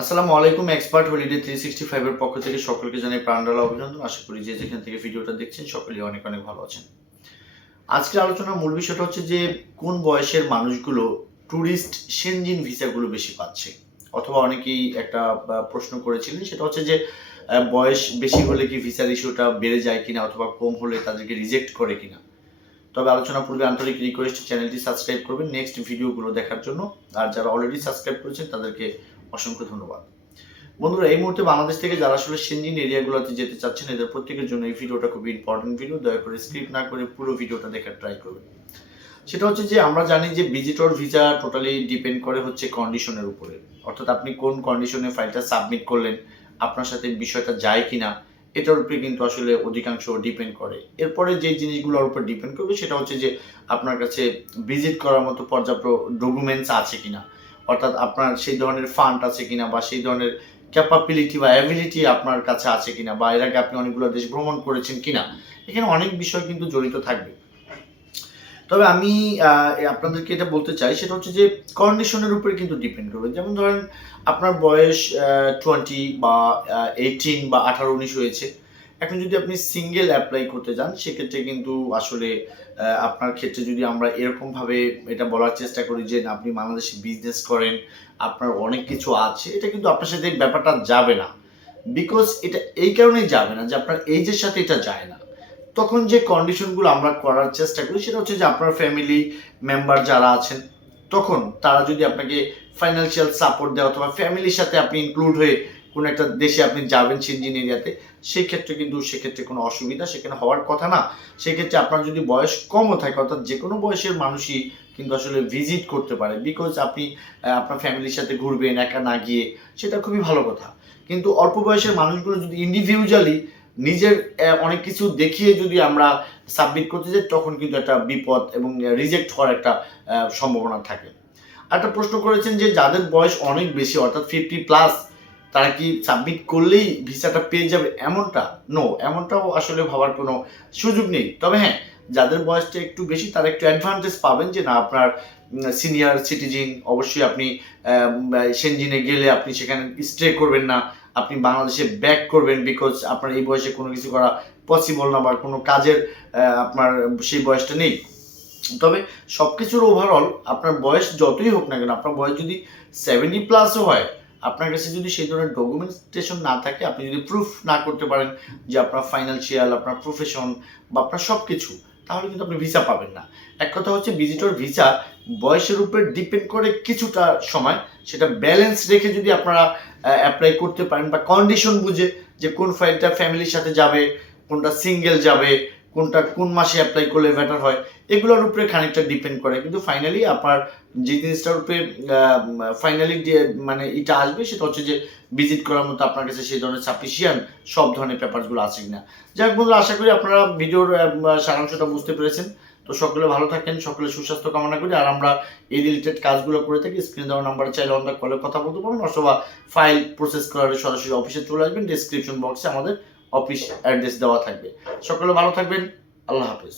আসসালামু আলাইকুম expert holiday three sixty ফাইভের পক্ষ থেকে সকলকে জানাই প্রাণডালা অভিনন্দন। আশা করি যে যেখান থেকে ভিডিওটা দেখছেন, সকলেই অনেক অনেক ভালো আছেন। আজকের আলোচনার মূল বিষয়টা হচ্ছে যে, কোন বয়সের মানুষগুলো ট্যুরিস্ট সেনজিন ভিসাগুলো বেশি পাচ্ছে? অথবা অনেকেই একটা প্রশ্ন করেছিলেন, সেটা হচ্ছে যে বয়স বেশি হলে কি ভিসার ইস্যুটা বেড়ে যায় কিনা অথবা কম হলে তাদেরকে রিজেক্ট করে কিনা? তবে আলোচনা পূর্বে আন্তরিক রিকোয়েস্ট চ্যানেলটি সাবস্ক্রাইব করবেন। নেক্সট ভিডিওগুলো দেখার জন্য, আর যারা অলরেডি সাবস্ক্রাইব করেছেন, তাদেরকে অসংখ্য ধন্যবাদ। বন্ধুরা, এই মুহূর্তে বাংলাদেশ থেকে যারা আসলে সেনজিন এরিয়াগুলোতে যেতে চাচ্ছেন, এদের প্রত্যেকের জন্য এই ভিডিওটা খুবই ইম্পর্টেন্ট ভিডিও দয়া করে স্ক্রিপ্ট না করে পুরো ভিডিওটা দেখার ট্রাই করবেন সেটা হচ্ছে যে, আমরা জানি যে ভিজিটর ভিসা টোটালি ডিপেন্ড করে হচ্ছে কন্ডিশনের উপরে। অর্থাৎ আপনি কোন কন্ডিশনে ফাইলটা সাবমিট করলেন, আপনার সাথে বিষয়টা যায় কিনা, এটার উপরে কিন্তু আসলে অধিকাংশ ডিপেন্ড করে। এরপরে যে জিনিসগুলোর উপর ডিপেন্ড করবে, সেটা হচ্ছে যে আপনার কাছে ভিজিট করার মতো পর্যাপ্ত ডকুমেন্টস আছে কিনা। অর্থাৎ আপনার সেই ধরনের ফান্ড আছে কিনা বা সেই ধরনের ক্যাপাবিলিটি বা অ্যাবিলিটি আপনার কাছে আছে কিনা বা এর আগে আপনি অনেকগুলো দেশ ভ্রমণ করেছেন কিনা, এখানে অনেক বিষয় কিন্তু জড়িত থাকবে। তবে আমি আপনাদেরকে এটা বলতে চাই, সেটা হচ্ছে যে কন্ডিশনের উপরে কিন্তু ডিপেন্ড করবে। যেমন ধরেন, আপনার বয়স টোয়েন্টি বা এইটিন বা আঠারো, উনিশ হয়েছে। এখন যদি আপনি সিঙ্গেল অ্যাপ্লাই করতে যান সেক্ষেত্রে কিন্তু আসলে আপনার ক্ষেত্রে যদি আমরা এরকমভাবে এটা বলার চেষ্টা করি যে আপনি বাংলাদেশে বিজনেস করেন, আপনার অনেক কিছু আছে, এটা কিন্তু আপনার সাথে ব্যাপারটা যাবে না। বিকজ এটা এই কারণেই যাবে না যে, আপনার এইজের সাথে এটা যায় না। তখন যে কন্ডিশনগুলো আমরা করার চেষ্টা করি, সেটা হচ্ছে যে, আপনার ফ্যামিলি মেম্বার যারা আছেন, তখন তারা যদি আপনাকে ফাইন্যান্সিয়াল সাপোর্ট দেয় অথবা ফ্যামিলির সাথে আপনি ইনক্লুড হয়ে কোনো একটা দেশে আপনি যাবেন সিনজিন এরিয়াতে, সেক্ষেত্রে কিন্তু, সেক্ষেত্রে কোনো অসুবিধা, সেখানে হওয়ার কথা না। সেক্ষেত্রে আপনার যদি বয়স কমও থাকে, অর্থাৎ যে কোনো বয়সের মানুষই কিন্তু আসলে ভিজিট করতে পারে বিকজ আপনি আপনার ফ্যামিলির সাথে ঘুরবেন, একা না গিয়ে, সেটা খুবই ভালো কথা। কিন্তু অল্প বয়সের মানুষগুলো যদি ইন্ডিভিজুয়ালি নিজের অনেক কিছু দেখিয়ে যদি আমরা সাবমিট করতে যাই, তখন কিন্তু একটা বিপদ এবং রিজেক্ট হওয়ার একটা সম্ভাবনা থাকে। একটা প্রশ্ন করেছেন যে, যাদের বয়স অনেক বেশি, অর্থাৎ ফিফটি প্লাস তারা কি সাবমিট করলেই ভিসাটা পেয়ে যাবে এমনটা? নো এমনটাও আসলে ভাবার কোনো সুযোগ নেই। তবে হ্যাঁ যাদের বয়সটা একটু বেশি, তারা একটু অ্যাডভান্টেজ পাবেন যে না, আপনার সিনিয়র সিটিজেন অবশ্যই আপনি সেনজিনে গেলে আপনি সেখানে স্টে করবেন না। আপনি বাংলাদেশে ব্যাক করবেন বিকজ আপনার এই বয়সে কোনো কিছু করা পসিবল না বা কোনো কাজের আপনার সেই বয়সটা নেই। তবে সব কিছুর ওভারঅল আপনার বয়স যতই হোক না কেন, আপনার বয়স যদি সেভেন্টি প্লাসও হয় আপনার কাছে যদি সেই ধরনের ডকুমেন্টেশন না থাকে, আপনি যদি প্রুফ না করতে পারেন যে আপনার ফাইন্যান্সিয়াল আপনার প্রফেশন বা আপনার সব কিছু তাহলে কিন্তু আপনি ভিসা পাবেন না। এক কথা হচ্ছে ভিজিটর ভিসা বয়সের উপর ডিপেন্ড করে কিছুটা সময়, সেটা ব্যালেন্স রেখে যদি আপনারা অ্যাপ্লাই করতে পারেন বা কন্ডিশন বুঝে যে কোন ফাইলটা ফ্যামিলির সাথে যাবে, কোনটা সিঙ্গেল যাবে কোনটা, কোন মাসে অ্যাপ্লাই করলে বেটার হয়, এগুলোর উপরে খানিকটা ডিপেন্ড করে। কিন্তু ফাইনালি আপনার যে জিনিসটার উপরে ফাইনালি যে মানে এটা আসবে সেটা হচ্ছে যে ভিজিট করার মতো আপনার কাছে সেই ধরনের সাফিসিয়ান সব ধরনের পেপারসগুলো আছে কিনা। যাই হোক বন্ধুরা, আশা করি আপনারা ভিডিওর সারাংশটা বুঝতে পেরেছেন। তো সকলে ভালো থাকেন, সকলে সুস্বাস্থ্য কামনা করি। আর আমরা এই রিলেটেড কাজগুলো করে থাকি স্ক্রিন দেওয়ার নাম্বারে চাইলে অন্য কলে কথা বলতে পারবেন, অথবা ফাইল প্রসেস করার সরাসরি অফিসে চলে আসবেন ডিসক্রিপশন বক্সে আমাদের অফিস অ্যাড্রেস দেওয়া থাকবে। সকলে ভালো থাকবেন। আল্লাহ হাফেজ।